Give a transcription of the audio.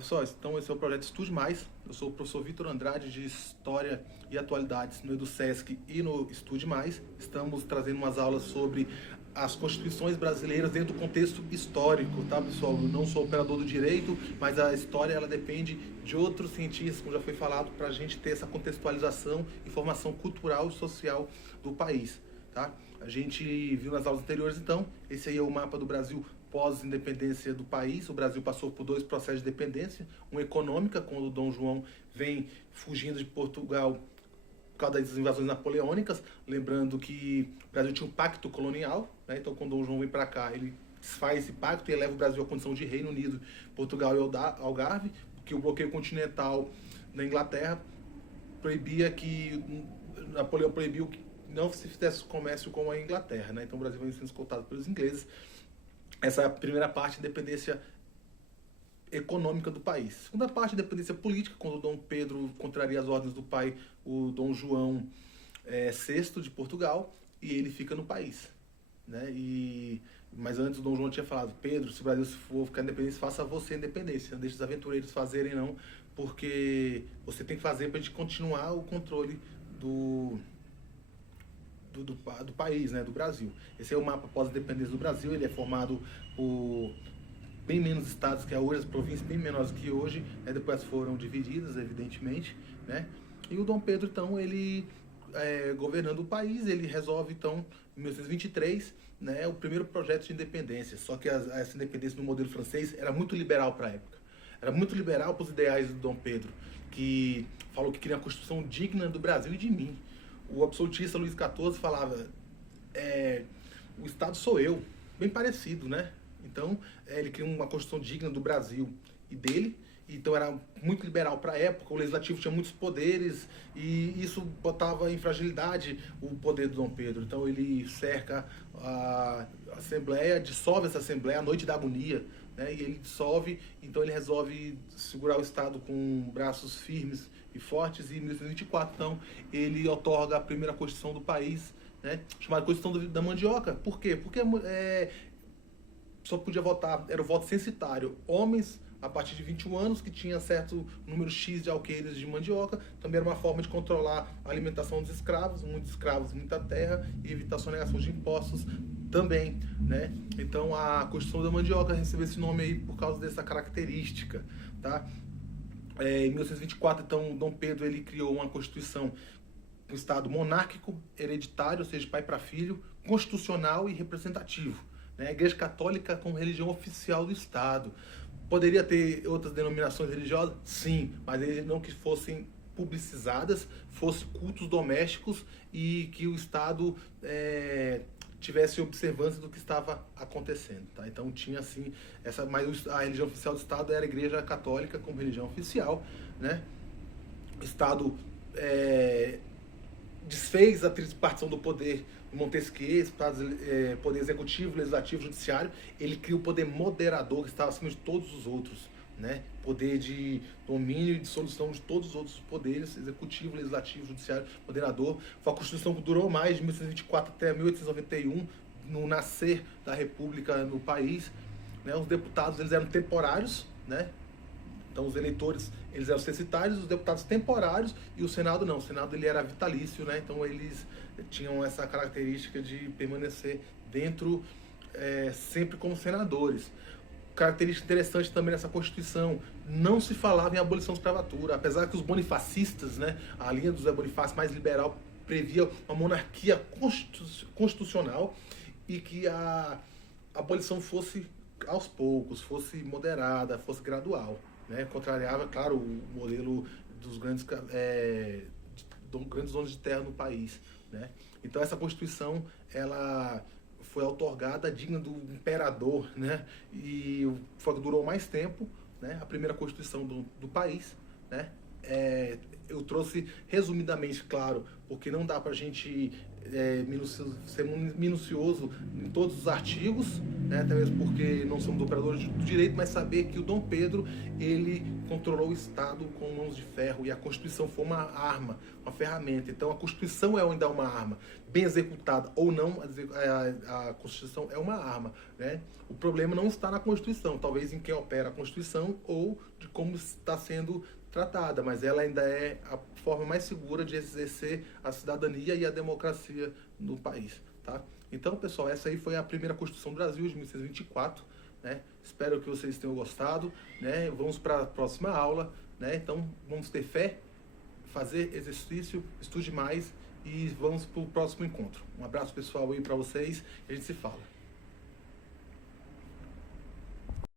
Pessoal, então esse é o projeto Estude Mais. Eu sou o professor Vitor Andrade de História e Atualidades no EduSesc e no Estude Mais. Estamos trazendo umas aulas sobre as constituições brasileiras dentro do contexto histórico, tá, pessoal? Eu não sou operador do direito, mas a história ela depende de outros cientistas, como já foi falado, para a gente ter essa contextualização e formação cultural e social do país, tá? A gente viu nas aulas anteriores, então, esse aí é o mapa do Brasil pós-independência do país. O Brasil passou por dois processos de dependência, uma econômica, quando o Dom João vem fugindo de Portugal por causa das invasões napoleônicas, lembrando que o Brasil tinha um pacto colonial, né? Então quando o Dom João vem para cá, ele desfaz esse pacto e eleva o Brasil à condição de Reino Unido, Portugal e Algarve, porque o bloqueio continental da Inglaterra proibia que Napoleão proibiu que não se fizesse comércio com a Inglaterra, né? Então o Brasil vem sendo escoltado pelos ingleses. Essa é a primeira parte, independência econômica do país. Segunda parte, independência política, quando o Dom Pedro contraria as ordens do pai, o Dom João VI de Portugal, e ele fica no país, né? Mas antes o Dom João tinha falado: Pedro, se o Brasil for ficar independente, faça você a independência, não deixe os aventureiros fazerem não, porque você tem que fazer para a gente continuar o controle do país, né, do Brasil. Esse é o mapa pós-independência do Brasil. Ele é formado por bem menos estados que hoje, as províncias bem menores que hoje, né, depois foram divididas, evidentemente, né? E o Dom Pedro, então, ele governando o país, ele resolve, então, em 1823, né, o primeiro projeto de independência. Só que essa independência no modelo francês era muito liberal para a época. Era muito liberal para os ideais do Dom Pedro, que falou que queria uma constituição digna do Brasil e de mim. O absolutista Luís XIV falava: o Estado sou eu, bem parecido, né? Então, ele queria uma Constituição digna do Brasil e dele. Então, era muito liberal para a época. O Legislativo tinha muitos poderes e isso botava em fragilidade o poder do Dom Pedro. Então, ele cerca a Assembleia, dissolve essa Assembleia, a Noite da Agonia, né? E ele dissolve. Então, ele resolve segurar o Estado com braços firmes e fortes, e em 1924, então, ele otorga a primeira Constituição do país, né, chamada Constituição da Mandioca. Por quê? Porque só podia votar, era o voto censitário, homens a partir de 21 anos que tinha certo número X de alqueires de mandioca. Também era uma forma de controlar a alimentação dos escravos, muitos escravos, muita terra, e evitar a sonegação de impostos também, né? Então a Constituição da Mandioca recebeu esse nome aí por causa dessa característica, tá? Em 1924, então, Dom Pedro ele criou uma Constituição, um Estado monárquico, hereditário, ou seja, pai para filho, constitucional e representativo, né? A Igreja Católica como religião oficial do Estado. Poderia ter outras denominações religiosas? Sim, mas eles não que fossem publicizadas, fossem cultos domésticos e que o Estado tivesse observância do que estava acontecendo, tá? Então tinha assim mas a religião oficial do Estado era a Igreja Católica como religião oficial, né? O Estado desfez a tripartição do poder Montesquieu, poder executivo, legislativo, judiciário. Ele cria o poder moderador, que estava acima de todos os outros, né? Poder de domínio e dissolução de todos os outros poderes, executivo, legislativo, judiciário, moderador. Foi a Constituição que durou mais de 1824 até 1891, no nascer da República no país, né? Os deputados eles eram temporários, né? Então os eleitores eles eram censitários, os deputados temporários, e o Senado não. O Senado ele era vitalício, né? Então eles tinham essa característica de permanecer dentro sempre como senadores. Característica interessante também nessa Constituição: não se falava em abolição da escravatura, apesar que os bonifacistas, né, a linha do Zé Bonifácio mais liberal, previa uma monarquia constitucional e que a abolição fosse aos poucos, fosse moderada, fosse gradual, né? Contrariava, claro, o modelo dos grandes donos de terra no país, né? Então essa Constituição ela foi outorgada digna do imperador, né? E foi que durou mais tempo, né? A primeira Constituição do país, né? eu trouxe resumidamente, claro, porque não dá para a gente ser minucioso em todos os artigos, né, até mesmo porque não somos operadores do direito, mas saber que o Dom Pedro, ele controlou o Estado com mãos de ferro e a Constituição foi uma arma, uma ferramenta. Então a Constituição é ainda uma arma, bem executada ou não, a Constituição é uma arma, né? O problema não está na Constituição, talvez em quem opera a Constituição ou de como está sendo tratada, mas ela ainda é a forma mais segura de exercer a cidadania e a democracia no país, tá? Então, pessoal, essa aí foi a primeira Constituição do Brasil de 1624, né? Espero que vocês tenham gostado, né? Vamos para a próxima aula, né? Então, vamos ter fé, fazer exercício, estude mais e vamos para o próximo encontro. Um abraço pessoal aí para vocês e a gente se fala.